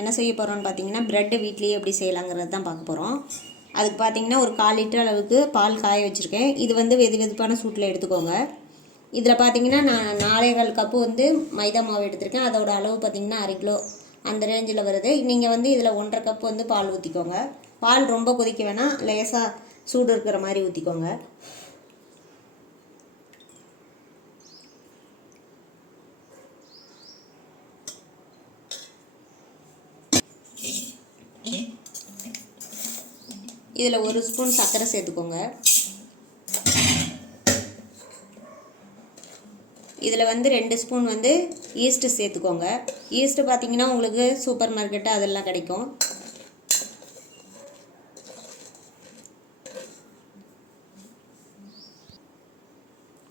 என்ன செய்ய போகிறோம்னு பார்த்தீங்கன்னா ப்ரெட்டு வீட்லேயே எப்படி செய்யலாங்கிறது தான் பார்க்க போகிறோம். அதுக்கு பார்த்தீங்கன்னா ஒரு 1/4 லிட்டர் அளவுக்கு பால் காய வச்சுருக்கேன். இது வந்து வெதுப்பான சூட்டில் எடுத்துக்கோங்க. இதில் பார்த்தீங்கன்னா நான் 4/4 கப்பு வந்து மைதா மாவு எடுத்திருக்கேன். அதோட அளவு பார்த்தீங்கன்னா 1/2 கிலோ அந்த ரேஞ்சில் வருது. நீங்கள் வந்து இதில் 1/2 கப் வந்து பால் ஊற்றிக்கோங்க. பால் ரொம்ப கொதிக்க வேணாம், லேசாக சூடு இருக்கிற மாதிரி ஊற்றிக்கோங்க. இதில் 1 ஸ்பூன் சர்க்கரை சேர்த்துக்கோங்க. இதில் வந்து 2 ஸ்பூன் வந்து ஈஸ்ட்டு சேர்த்துக்கோங்க. ஈஸ்ட்டு பார்த்தீங்கன்னா உங்களுக்கு சூப்பர் மார்க்கெட்டு அதெல்லாம் கிடைக்கும்.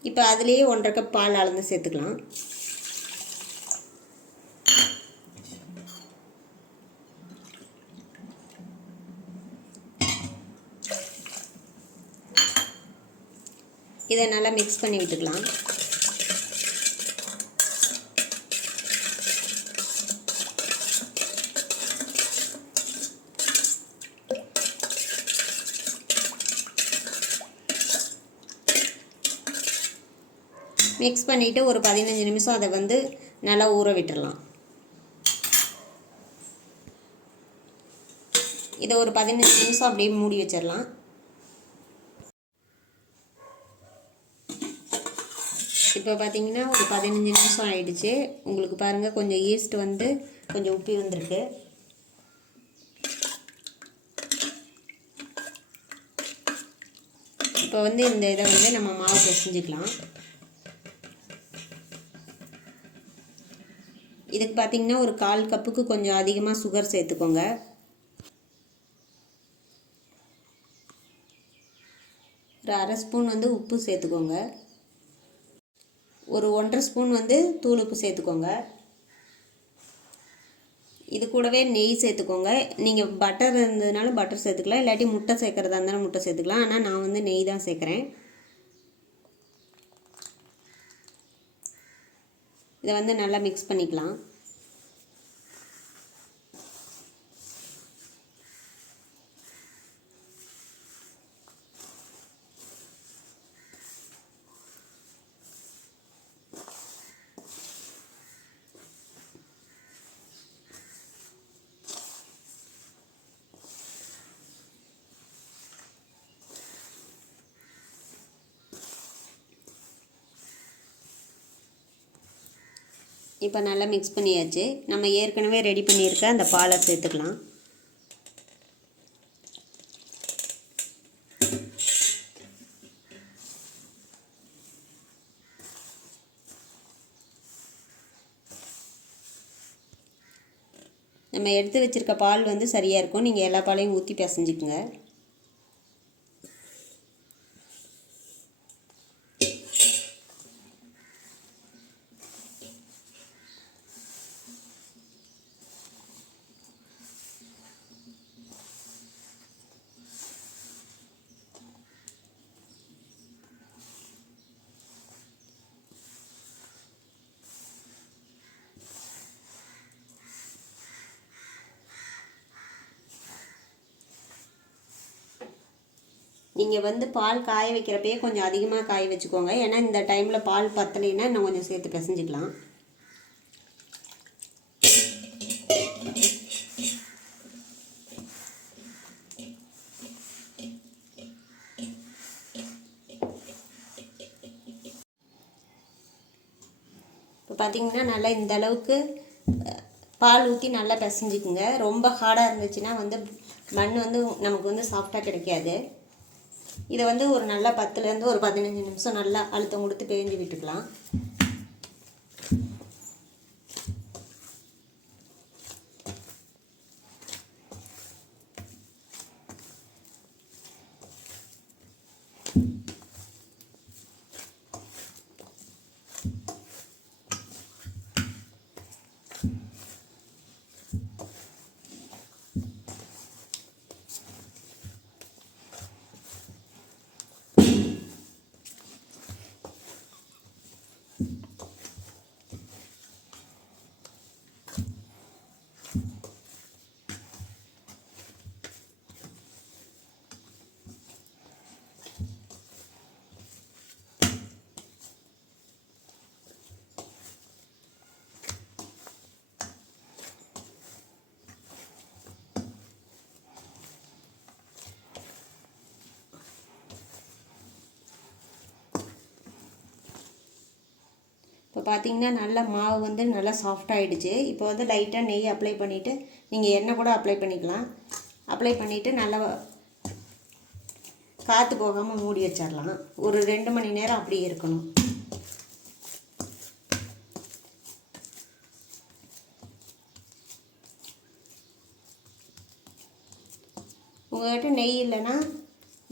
இப்போ அதுலேயே 1/2 கப் பால் அளந்து சேர்த்துக்கலாம். இதை நல்லா மிக்ஸ் பண்ணி விட்டுக்கலாம். மிக்ஸ் பண்ணிவிட்டு ஒரு 15 நிமிஷம் அதை வந்து நல்லா ஊற விட்டுடலாம். இதை ஒரு 15 நிமிஷம் அப்படியே மூடி வச்சிடலாம். இப்போ பார்த்தீங்கன்னா ஒரு 15 நிமிஷம் ஆயிடுச்சு. உங்களுக்கு பாருங்கள் கொஞ்சம் ஈஸ்ட் வந்து கொஞ்சம் உப்பி வந்திருக்கு. இப்போ வந்து இந்த இதை வந்து நம்ம மாவு பிசைஞ்சிக்கலாம். இதுக்கு பார்த்தீங்கன்னா ஒரு 1/4 கப்புக்கு கொஞ்சம் அதிகமாக சுகர் சேர்த்துக்கோங்க. ஒரு 1/2 ஸ்பூன் வந்து உப்பு சேர்த்துக்கோங்க. ஒரு 1/2 ஸ்பூன் வந்து தூள் உப்பு சேர்த்துக்கோங்க. இது கூடவே நெய் சேர்த்துக்கோங்க. நீங்கள் பட்டர் இருந்ததுனால பட்டர் சேர்த்துக்கலாம், இல்லாட்டி முட்டை சேர்க்குறதா இருந்தாலும் முட்டை சேர்த்துக்கலாம். ஆனால் நான் வந்து நெய் தான் சேர்க்குறேன். இதை வந்து நல்லா மிக்ஸ் பண்ணிக்கலாம். இப்போ நல்லா மிக்ஸ் பண்ணியாச்சு. நம்ம ஏற்கனவே ரெடி பண்ணியிருக்க அந்த பாலை சேர்த்துக்கலாம். நம்ம எடுத்து வச்சுருக்க பால் வந்து சரியாக இருக்கும். நீங்கள் எல்லா பாலையும் ஊற்றி பிசைஞ்சிக்குங்க. நீங்கள் வந்து பால் காய வைக்கிறப்பயே கொஞ்சம் அதிகமாக காய வச்சுக்கோங்க. ஏன்னா இந்த டைமில் பால் பத்தலைன்னா இன்னும் கொஞ்சம் சேர்த்து பிசைஞ்சிக்கலாம். இப்போ பார்த்தீங்கன்னா நல்லா இந்த அளவுக்கு பால் ஊற்றி நல்லா பிசைஞ்சிக்குங்க. ரொம்ப ஹார்டாக இருந்துச்சுன்னா வந்து மண் வந்து நமக்கு வந்து சாஃப்டாக கிடைக்காது. இதை வந்து ஒரு நல்லா 10லேருந்து ஒரு 15 நிமிஷம் நல்லா அழுத்தம் கொடுத்து பிழிஞ்சு விட்டுக்கலாம். இப்போ பார்த்தீங்கன்னா நல்லா மாவு வந்து நல்லா சாஃப்டாகிடுச்சு. இப்போ வந்து லைட்டாக நெய் அப்ளை பண்ணிவிட்டு, நீங்கள் எண்ணெய் கூட அப்ளை பண்ணிக்கலாம். அப்ளை பண்ணிவிட்டு நல்லா காற்று போகாமல் மூடி வச்சிடலாம். ஒரு 2 மணி நேரம் அப்படியே இருக்கணும். உங்கள்கிட்ட நெய் இல்லைன்னா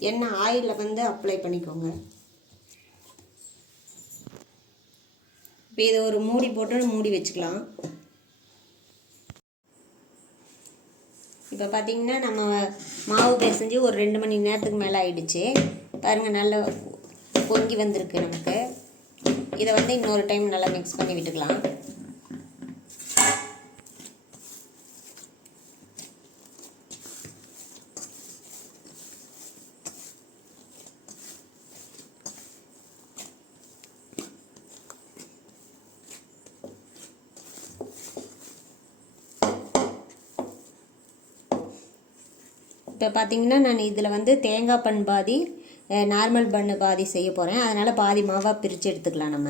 எண்ணெய் ஆயிலில் வந்து அப்ளை பண்ணிக்கோங்க. இப்போ இதை ஒரு மூடி போட்டு மூடி வச்சுக்கலாம். இப்போ பார்த்திங்கன்னா நம்ம மாவு பிசைஞ்சு ஒரு 2 மணி நேரத்துக்கு மேலே ஆயிடுச்சு. பாருங்கள் நல்லா பொங்கி வந்திருக்கு நமக்கு. இதை வந்து இன்னொரு டைம் நல்லா மிக்ஸ் பண்ணி விட்டுக்கலாம். இப்போ பார்த்திங்கன்னா நான் இதில் வந்து தேங்காய் பன் பாதி, நார்மல் பன்னு பாதி செய்ய போகிறேன். அதனால் பாதி மாவாக பிரித்து எடுத்துக்கலாம் நம்ம.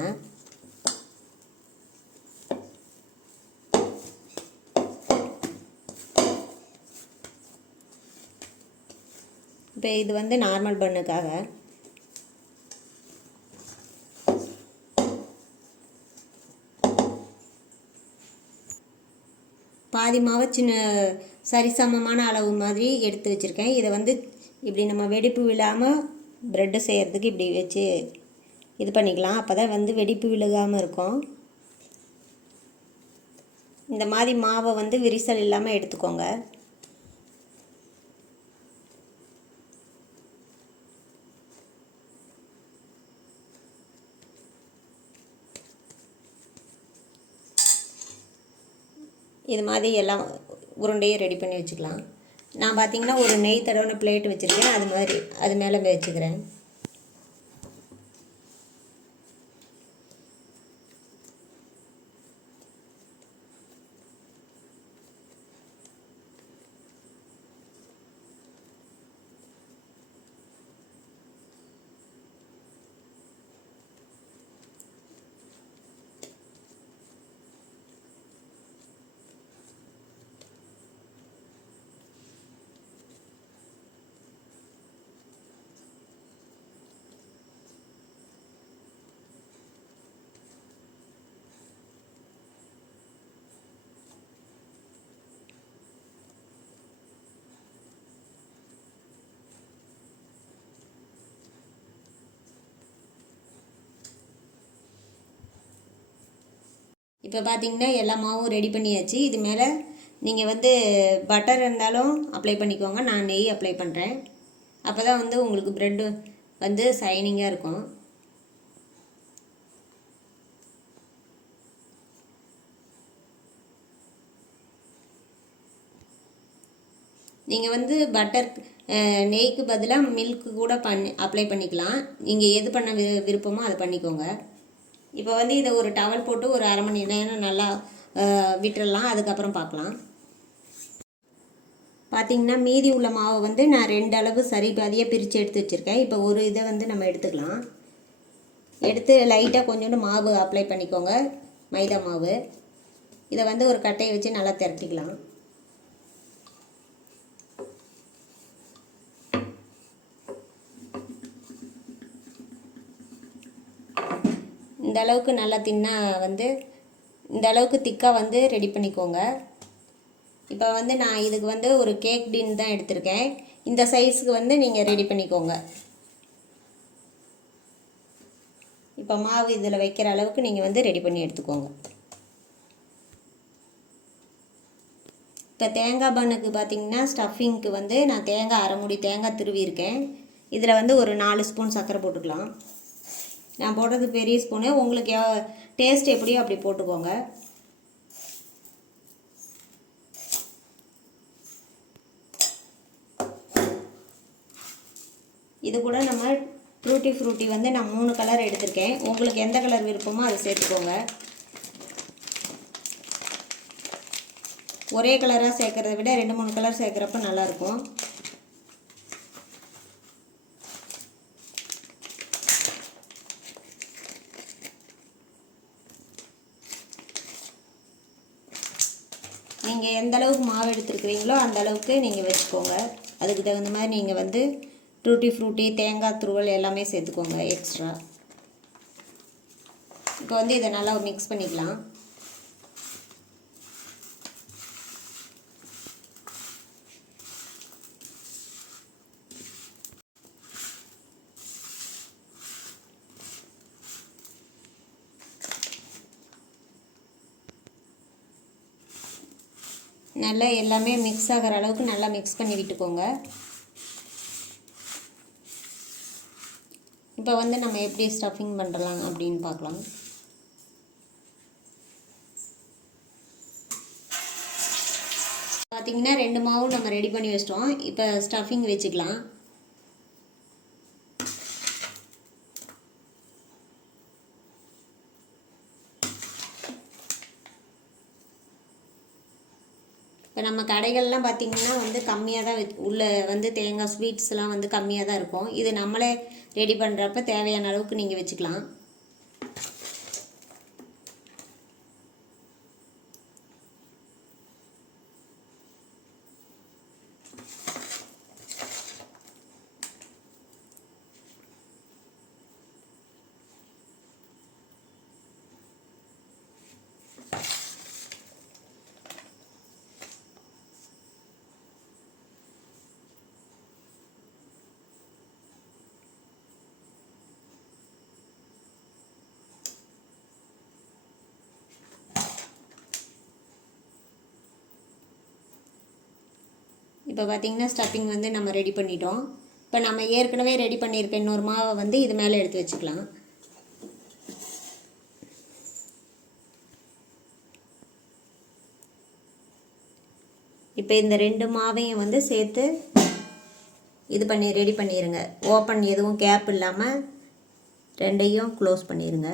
இப்போ இது வந்து நார்மல் பண்ணுக்காக. பாதி மாவை சின்ன சரிசமமான அளவு மாதிரி எடுத்து வச்சுருக்கேன். இதை வந்து இப்படி நம்ம வெடிப்பு விழாமல் ப்ரெட்டு செய்கிறதுக்கு இப்படி வச்சு இது பண்ணிக்கலாம். அப்போ தான் வந்து வெடிப்பு விழுகாமல் இருக்கும். இந்த மாதிரி மாவை வந்து விரிசல் இல்லாமல் எடுத்துக்கோங்க. இது மாதிரி எல்லாம் உருண்டையை ரெடி பண்ணி வச்சுக்கலாம். நான் பார்த்திங்கன்னா ஒரு நெய் தடவின பிளேட் வச்சுருக்கேன். அது மாதிரி அது மேலே வச்சுக்கிறேன். இப்போ பார்த்திங்கன்னா எல்லா மாவும் ரெடி பண்ணியாச்சு. இது மேலே நீங்கள் வந்து பட்டர் இருந்தாலும் அப்ளை பண்ணிக்கோங்க. நான் நெய் அப்ளை பண்ணுறேன். அப்போ தான் வந்து உங்களுக்கு ப்ரெட்டு வந்து ஷைனிங்காக இருக்கும். நீங்கள் வந்து பட்டர் நெய்க்கு பதிலாக மில்க்கு கூட அப்ளை பண்ணிக்கலாம். நீங்கள் எது பண்ண விருப்பமோ அதை பண்ணிக்கோங்க. இப்போ வந்து இதை ஒரு டவல் போட்டு ஒரு 1/2 மணி நேரம் நல்லா விட்டுறலாம். அதுக்கப்புறம் பார்க்கலாம். பார்த்திங்கன்னா மீதி உள்ள மாவை வந்து நான் 2 அளவு சரி பாதியாக பிரித்து எடுத்து வச்சுருக்கேன். இப்போ ஒரு இதை வந்து நம்ம எடுத்துக்கலாம். எடுத்து லைட்டாக கொஞ்சோண்டு மாவு அப்ளை பண்ணிக்கோங்க, மைதா மாவு. இதை வந்து ஒரு கட்டையை வச்சு நல்லா திரட்டிக்கலாம். இந்த அளவுக்கு நல்லா வந்து இந்த அளவுக்கு திக்காக வந்து ரெடி பண்ணிக்கோங்க. இப்போ வந்து நான் இதுக்கு வந்து ஒரு கேக் டின் தான் எடுத்திருக்கேன். இந்த சைஸுக்கு வந்து நீங்கள் ரெடி பண்ணிக்கோங்க. இப்போ மாவு இதில் வைக்கிற அளவுக்கு நீங்கள் வந்து ரெடி பண்ணி எடுத்துக்கோங்க. இப்போ தேங்காய் பண்ணுக்கு பார்த்திங்கன்னா ஸ்டஃபிங்க்கு வந்து நான் தேங்காய் 1/2 மூடி தேங்காய் திருவியிருக்கேன். இதில் வந்து ஒரு 4 ஸ்பூன் சர்க்கரை போட்டுக்கலாம். நான் போடுறது பெரிய ஸ்பூனு. உங்களுக்கு டேஸ்ட் எப்படியோ அப்படி போட்டுக்கோங்க. இது கூட நம்ம டூட்டி ஃப்ரூட்டி வந்து நான் 3 கலர் எடுத்திருக்கேன். உங்களுக்கு எந்த கலர் விருப்பமோ அதை சேர்த்துக்கோங்க. ஒரே கலராக சேர்க்குறத விட 2-3 கலர் சேர்க்குறப்ப நல்லாயிருக்கும். நீங்கள் எந்த அளவுக்கு மாவு எடுத்துருக்கிறீங்களோ அந்த அளவுக்கு நீங்கள் வச்சுக்கோங்க. அதுக்கு தகுந்த மாதிரி நீங்கள் வந்து டூட்டி ஃப்ரூட்டி, தேங்காய் துருவல் எல்லாமே சேர்த்துக்கோங்க எக்ஸ்ட்ரா. இப்போ வந்து இதை நல்லா மிக்ஸ் பண்ணிக்கலாம். நல்லா எல்லாமே மிக்ஸ் ஆகிற அளவுக்கு நல்லா மிக்ஸ் பண்ணி விட்டுக்கோங்க. இப்போ வந்து நம்ம எப்படி ஸ்டஃபிங் பண்ணலாம் அப்படின்னு பார்க்கலாம். பார்த்திங்கன்னா 2 மாவும் நம்ம ரெடி பண்ணி வச்சிட்டோம். இப்போ ஸ்டஃபிங் வச்சுக்கலாம். இப்போ நம்ம கடைகள்லாம் பார்த்திங்கன்னா வந்து கம்மியாக தான் உள்ளே வந்து தேங்காய் ஸ்வீட்ஸ்லாம் வந்து கம்மியாக தான் இருக்கும். இது நம்மளே ரெடி பண்ணுறப்ப தேவையான அளவுக்கு நீங்கள் வச்சுக்கலாம். இப்போ பார்த்திங்கன்னா ஸ்டஃபிங் வந்து நம்ம ரெடி பண்ணிட்டோம். இப்போ நம்ம ஏற்கனவே ரெடி பண்ணியிருக்க இன்னொரு மாவை வந்து இது மேலே எடுத்து வச்சுக்கலாம். இப்போ இந்த 2 மாவையும் வந்து சேர்த்து இது பண்ணி ரெடி பண்ணிடுங்க. ஓப்பன் எதுவும் கேப் இல்லாமல் 2ஐயும் க்ளோஸ் பண்ணிடுங்க.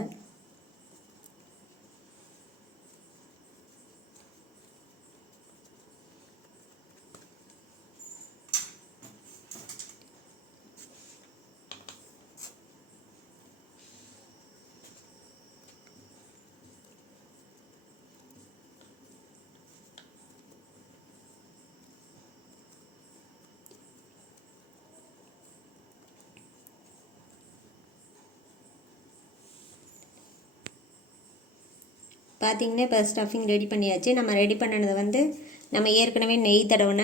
பார்த்திங்கன்னா இப்போ ஸ்டஃபிங் ரெடி பண்ணியாச்சு. நம்ம ரெடி பண்ணினதை வந்து நம்ம ஏற்கனவே நெய் தடவின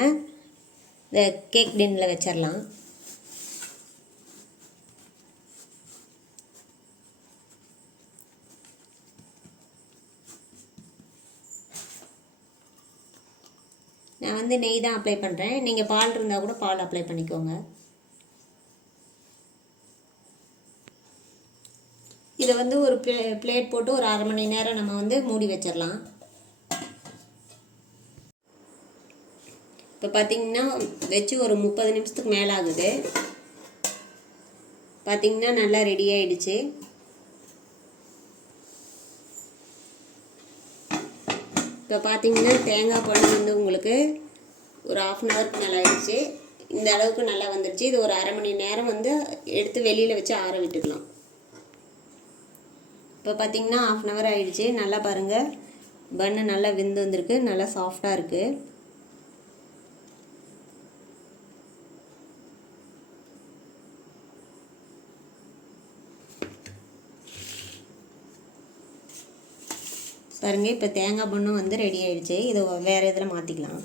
இந்த கேக் டின்னில் வச்சிடலாம். நான் வந்து நெய் தான் அப்ளை பண்ணுறேன். நீங்கள் பால் இருந்தால் கூட பால் அப்ளை பண்ணிக்கோங்க. இதை வந்து ஒரு பிளேட் போட்டு ஒரு 1/2 மணி நேரம் நம்ம வந்து மூடி வச்சிடலாம். இப்போ பார்த்திங்கன்னா வச்சு ஒரு 30 நிமிஷத்துக்கு மேலே ஆகுது. பார்த்திங்கன்னா நல்லா ரெடி ஆகிடுச்சு. இப்போ பார்த்திங்கன்னா தேங்காய் பால் வந்து உங்களுக்கு ஒரு 1/2 ஹவருக்கு மேலே ஆகிடுச்சு. இந்த அளவுக்கு நல்லா வந்துடுச்சு. இது ஒரு 1/2 மணி நேரம் வந்து எடுத்து வெளியில் வச்சு ஆற விட்டுக்கலாம். இப்போ பார்த்திங்கன்னா 1/2 ஹவர் ஆகிடுச்சு. நல்லா பாருங்கள், பன்னு நல்லா வெந்து வந்திருக்கு, நல்லா சாஃப்டாக இருக்குது. பாருங்கள், இப்போ தேங்காய் பன்னும் வந்து ரெடி ஆகிடுச்சு. இதை வேறு இதில் மாற்றிக்கலாம்.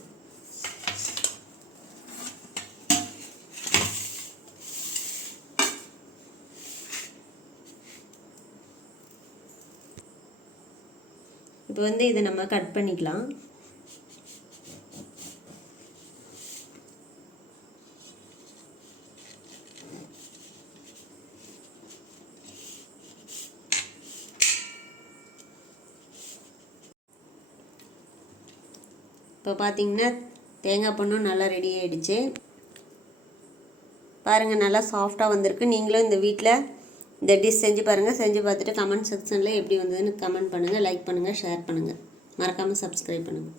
இப்போ வந்து இதை நம்ம கட் பண்ணிக்கலாம். இப்போ பார்த்திங்கன்னா தேங்காய் பன்னும் நல்லா ரெடி ஆகிடுச்சு. பாருங்கள், நல்லா சாஃப்டாக வந்திருக்கு. நீங்களும் இந்த வீட்டில் இந்த டிஷ் செஞ்சு பாருங்கள். செஞ்சு பார்த்துட்டு கமெண்ட் செக்ஷனில் எப்படி வந்ததுன்னு கமெண்ட் பண்ணுங்கள், லைக் பண்ணுங்கள், ஷேர் பண்ணுங்கள். மறக்காமல் சப்ஸ்கிரைப் பண்ணுங்கள்.